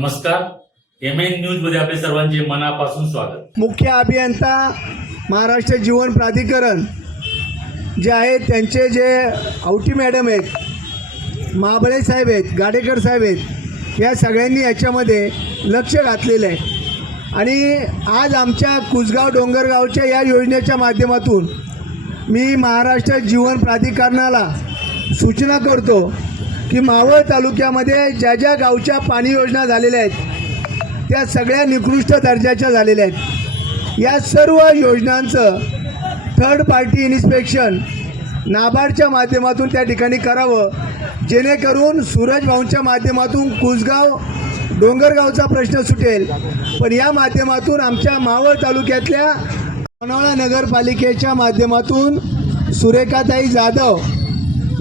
नमस्कार. M N न्यूजमध्ये आपले सर्वांचे मनापासून स्वागत. मुख्य अभियंता महाराष्ट्र जीवन प्राधिकरण जे आहे त्यांचे जे आवटी मॅडम आहेत महाबळे साहेब आहेत गाडेकर साहेब आहेत या सगळ्यांनी याच्यामध्ये लक्ष घातलेलं आहे. आणि आज आमच्या कुसगाव डोंगरगावच्या या योजनेच्या माध्यमातून मी महाराष्ट्र जीवन प्राधिकरणाला सूचना करतो की मावळ तालुक्यामध्ये ज्या ज्या गावच्या पाणी योजना झालेल्या आहेत त्या सगळ्या निकृष्ट दर्जाच्या झालेल्या आहेत. या सर्व योजनांचं थर्ड पार्टी इन्स्पेक्शन नाबार्डच्या माध्यमातून त्या ठिकाणी करावं जेणेकरून सूरज भाऊंच्या माध्यमातून कुसगाव डोंगरगावचा प्रश्न सुटेल. पण या माध्यमातून आमच्या मावळ तालुक्यातल्या लोणावळा नगरपालिकेच्या माध्यमातून सुरेखाताई जाधव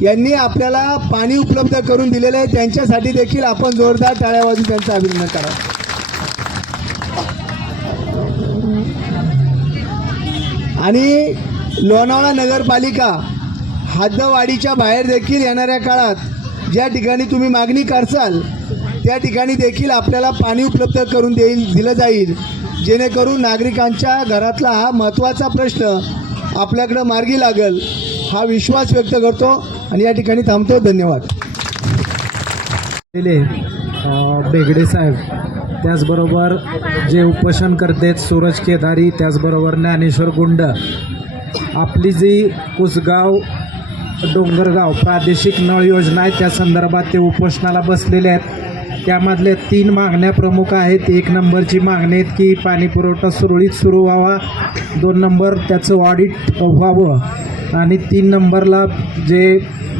यांनी आपल्याला पाणी उपलब्ध करून दिलेलं आहे. त्यांच्यासाठी देखील आपण जोरदार टाळ्या वाजून त्यांचं अभिनंदन करा. आणि लोणावळा नगरपालिका हद्दवाडीच्या बाहेर देखील येणाऱ्या काळात ज्या ठिकाणी तुम्ही मागणी करसाल त्या ठिकाणी देखील आपल्याला पाणी उपलब्ध करून देईल दिलं जाईल. जेणेकरून नागरिकांच्या घरातला हा महत्त्वाचा प्रश्न आपल्याकडं मार्गी लागेल हा विश्वास व्यक्त करतो. आणि या ठिकाणी थांबतो. धन्यवाद. दिले बेगडे साहेब. त्याचबरोबर जे उपोषण करतेत सूरज केदारी त्याचबरोबर ज्ञानेश्वर गुंड. आपली जी कुसगाव डोंगरगाव प्रादेशिक नळ योजना आहे त्या संदर्भात ते उपोषणाला बसलेले आहेत. त्यामधल्या तीन मागण्या प्रमुख आहेत. एक नंबरची मागणी आहेत की पाणी पुरवठा सुरळीत सुरू व्हावा. दोन नंबर त्याचं ऑडिट व्हावं. आणि तीन नंबरला जे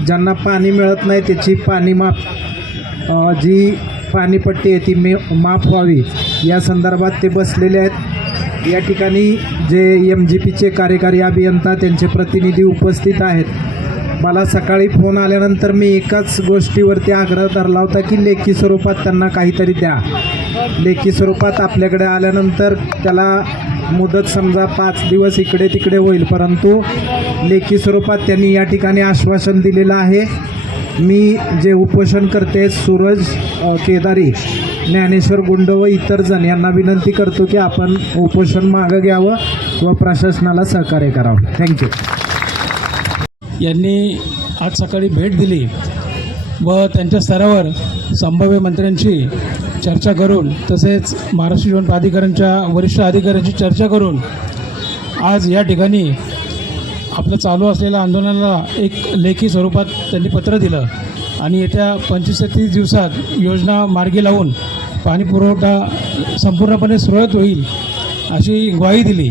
ज्यांना पाणी मिळत नाही त्याची पाणी माफ जी पाणीपट्टी आहे ती मे माफ व्हावी. या संदर्भात ते बसलेले आहेत. या ठिकाणी जे एम जी पीचे कार्यकारी अभियंता त्यांचे प्रतिनिधी उपस्थित आहेत. मला सकाळी फोन आल्यानंतर मी एकाच गोष्टीवरती आग्रह धरला होता की लेखी स्वरूपात त्यांना काहीतरी द्या. लेखी स्वरूपात आपल्याकडे आल्यानंतर त्याला मुदत समजा पाच दिवस इकडे तिकडे होईल परंतु लेखी स्वरूपात त्यांनी या ठिकाणी आश्वासन दिलेलं आहे. मी जे उपोषण करते सूरज केदारी ज्ञानेश्वर गुंड व इतर जण यांना विनंती करतो की आपण उपोषण मागं घ्यावं व प्रशासनाला सहकार्य करावं. थँक्यू यांनी आज सकाळी भेट दिली व त्यांच्या स्तरावर संभाव्य मंत्र्यांशी चर्चा करून तसेच महाराष्ट्र जीवन प्राधिकरणच्या वरिष्ठ अधिकाऱ्यांची चर्चा करून आज या ठिकाणी आपलं चालू असलेल्या आंदोलनाला एक लेखी स्वरूपात त्यांनी पत्र दिलं आणि येत्या पंचवीस ते तीस दिवसात योजना मार्गी लावून पाणीपुरवठा संपूर्णपणे सुरळीत होईल अशी ग्वाही दिली.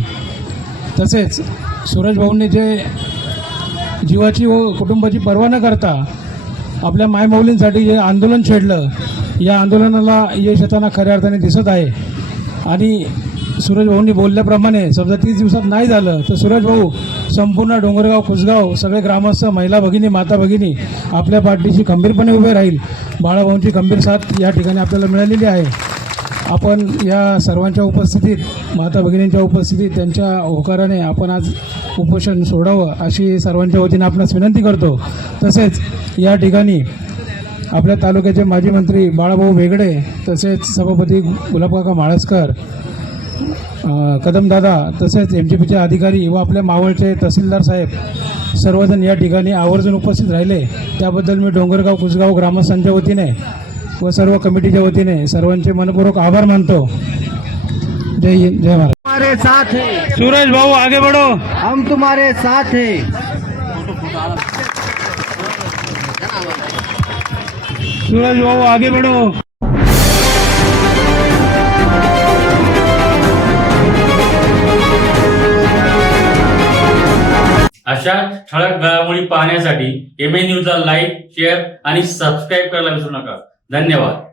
तसेच सूरजभाऊंनी जे जीवाची व कुटुंबाची पर्वा न करता आपल्या मायमौलींसाठी जे आंदोलन छेडलं या आंदोलनाला यश येताना खऱ्या अर्थाने दिसत आहे. आणि सूरज भाऊंनी बोलल्याप्रमाणे समजा तीस दिवसात नाही झालं तर सूरज भाऊ संपूर्ण डोंगरगाव कुसगाव सगळे ग्रामस्थ महिला भगिनी माता भगिनी आपल्या पाठीशी खंबीरपणे उभे राहील. बाळाभाऊंची खंबीर साथ या ठिकाणी आपल्याला मिळालेली आहे. आपण या सर्वांच्या उपस्थितीत माता भगिनींच्या उपस्थितीत त्यांच्या होकाराने आपण आज उपोषण सोडावं अशी सर्वांच्या वतीने आपणास विनंती करतो. तसेच या ठिकाणी आपल्या तालुक्याचे माजी मंत्री बाळाभाऊ वेगडे तसेच सभापती गुलाबकाका माळसकर कदमदादा तसेच एम जी पीचे अधिकारी व आपल्या मावळचे तहसीलदार साहेब सर्वजण या ठिकाणी आवर्जून उपस्थित राहिले. त्याबद्दल मी डोंगरगाव कुसगाव ग्रामस्थांच्या वतीने व सर्व कमिटीच्या वतीने सर्वांचे मनपूर्वक आभार मानतो. जय हिंद जय महाराज हमारे साथ है। सूरज भाऊ आगे बढ़ो। हम तुम्हारे साथ है। सूरज भाऊ आगे बढ़ो। अशा ठळक घडामोडी पाहण्यासाठी एम एन न्यूजला लाईक शेअर आणि सबस्क्राईब करायला विसरू नका. धन्यवाद.